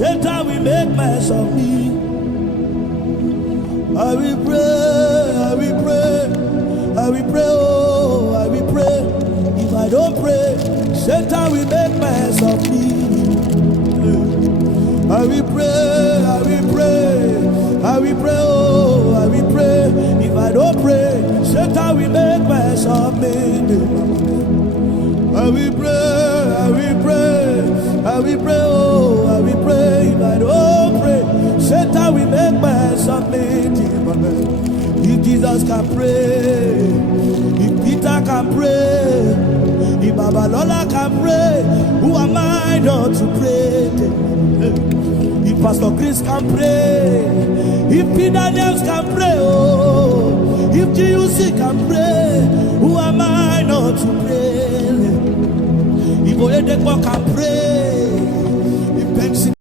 Satan will make mess of me. I will pray, I will pray, I will pray, oh, I will pray. If I don't pray, Satan will make mess of me. I will pray, I will pray, I will pray, oh, I will pray. If I don't pray, Satan will make mess of me. I will pray, I will pray, I will pray, oh, I will pray. If I don't pray, Satan will make mess of me. If Jesus can pray, if Peter can pray, if Babalola can pray, who am I not to pray? If Pastor Chris can pray, if Peter James can pray, oh, if GUC can pray, who am I not to pray? If Oyedekpo can pray, if Benson